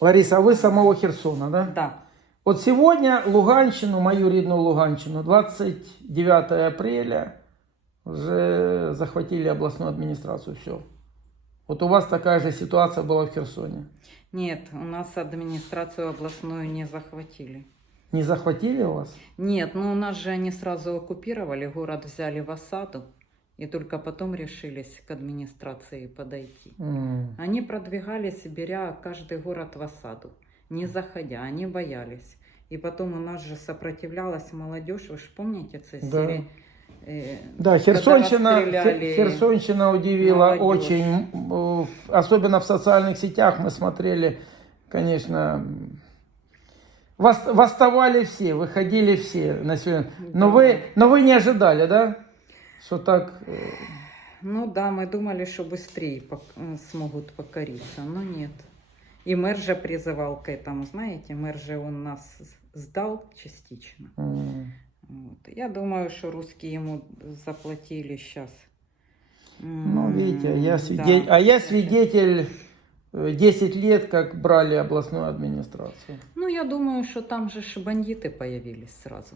Лариса, а вы с самого Херсона, да? Да. Вот сегодня Луганщину, мою родную Луганщину, 29 апреля уже захватили областную администрацию. Все. Вот у вас такая же ситуация была в Херсоне. Нет, у нас администрацию областную не захватили. Не захватили у вас? Нет, ну у нас же они сразу оккупировали, город взяли в осаду, и только потом решились к администрации подойти. М. Они продвигались, беря каждый город в осаду, не заходя, они боялись. И потом у нас же сопротивлялась молодежь, вы же помните эти Да. Э, Да, Херсонщина, Херсонщина удивила молодежь. очень, э, особенно в социальных сетях мы смотрели, конечно, восставали все, выходили все на сегодня. Но Да. вы, но вы не ожидали, да, что так? э, Ну да, мы думали, что быстрее пок- э, смогут покориться, но нет. И мэр же призывал к этому, знаете, мэр же он нас сдал частично. м. Вот. Я думаю, что русские ему заплатили сейчас. Ну, видите, я свиде- а я свидетель э, 10 лет, как брали областную администрацию. Ну, я думаю, что там же бандиты появились сразу.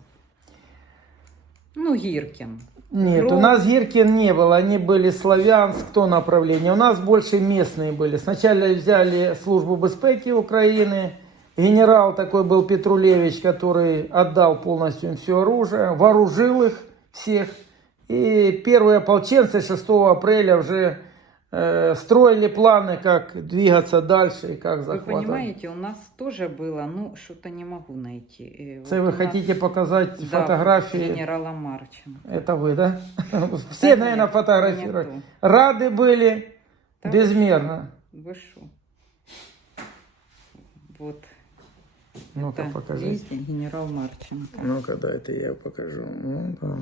Ну, Гиркин. Нет, у Ром- нас Гиркин не было, они были Славянск, то направление. У нас больше местные были. Сначала взяли службу безпеки Украины, генерал такой был Петрулевич, который отдал полностью им все оружие, вооружил их всех. И первые ополченцы 6 апреля уже э, строили планы, как двигаться дальше и как Вы захватывать. понимаете, у нас тоже было, ну, что-то не могу найти. Це вот вы нас- хотите показать Да, фотографии? генерала Марченко. Это вы, да? Все, Да наверное, фотографировали. нету. Рады были Да безмерно. Вы шо? Вот. Ну-ка, покажи. Видите, генерал Марченко. Ну-ка, да, это я покажу. Ну, да.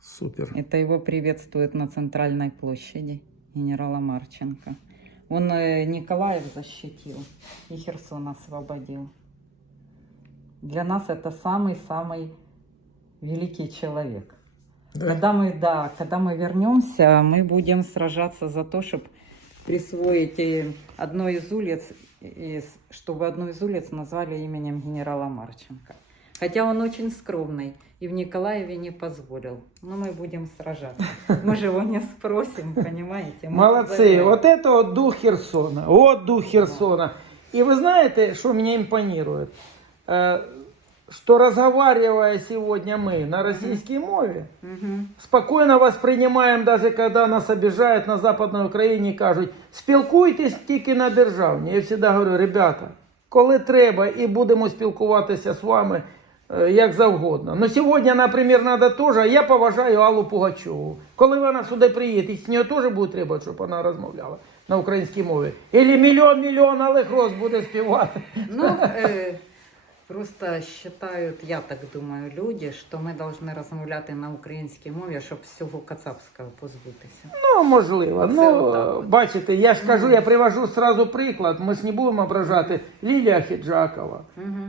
Супер. Это его приветствуют на центральной площади генерала Марченко. Он э, Николаев защитил и Херсон освободил. Для нас это самый-самый великий человек. Да. Когда мы, да, когда мы вернемся, мы будем сражаться за то, чтобы присвоить одной из улиц, чтобы одну из улиц назвали именем генерала Марченко. Хотя он очень скромный и в Николаеве не позволил. Но мы будем сражаться. Мы же его не спросим, понимаете? Мы Молодцы. позовем. Вот это вот дух Херсона. Вот дух Херсона. И вы знаете, что меня импонирует? Э, Что разговаривая сегодня мы на российской мове, Мгм. спокойно воспринимаем, даже когда нас обижают на Западній Україні і кажуть, спілкуйтесь тільки на державній. Я завжди говорю, ребята, коли треба, і будемо спілкуватися з вами е, як завгодно. Но сьогодні, наприклад, треба теж, я поважаю Аллу Пугачову. Коли вона сюди приїде, з нею теж буде треба, щоб вона розмовляла на українській мові. Ілі мільйон мільйон Олег Рос буде співати. Ну, э, просто считают, я так думаю, люди, що ми повинні розмовляти на українській мові, щоб всього кацапського позбутися. Ну, можливо. Це Ну, отак от. бачите, я ж кажу, я привожу сразу приклад. Ми ж не будемо ображати Лілія Хіджакова.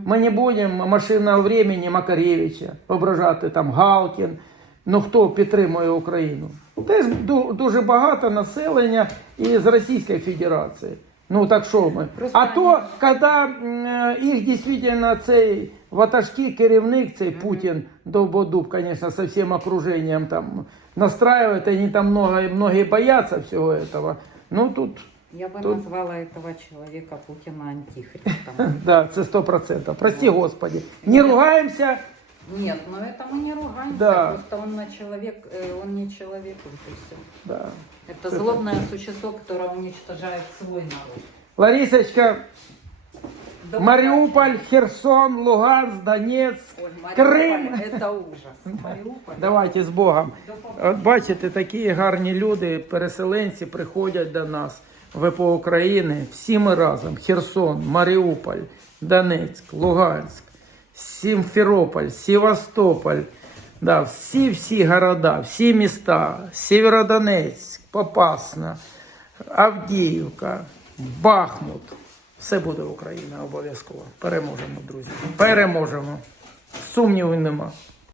Ми не будемо машинного времени Макаревича ображати там Галкін. Ну хто підтримує Україну? Теж ду- дуже багато населення із Російської Федерації. Ну так що ми? Просто А то, коли м, е, їх дійсно цей ватажки, керівник, цей Путін, Довбодуб, звісно, со всім окруженням там настраивает, они там много, многие боятся всего этого. Ну тут, Я бы Тут- назвала этого человека Путина антихристом. да, це 100%. Прости, Господи. Не ругаемся, Нет, но это мы не ругаемся, Да. просто он на человек, э, он не человек, вот и все. да. Это злобное существо, которое уничтожает свой народ. Ларисочка, До Мариуполь, Херсон, Луганск, Донецк. Ой, Мариуполь, Крим. Это ужас. Мариуполь. Давайте з Богом. До побачення. От бачите, такі гарні люди, переселенці приходять до нас, ВПО України. Всі ми разом. Херсон, Маріуполь, Донецьк, Луганськ, Сімферополь, Севастополь. Да, всі-всі города, всі міста, Сєвєродонецьк, Попасна, Авдіївка, Бахмут. Все буде Україна обов'язково. Переможемо, друзі. Переможемо. Сумнівів нема.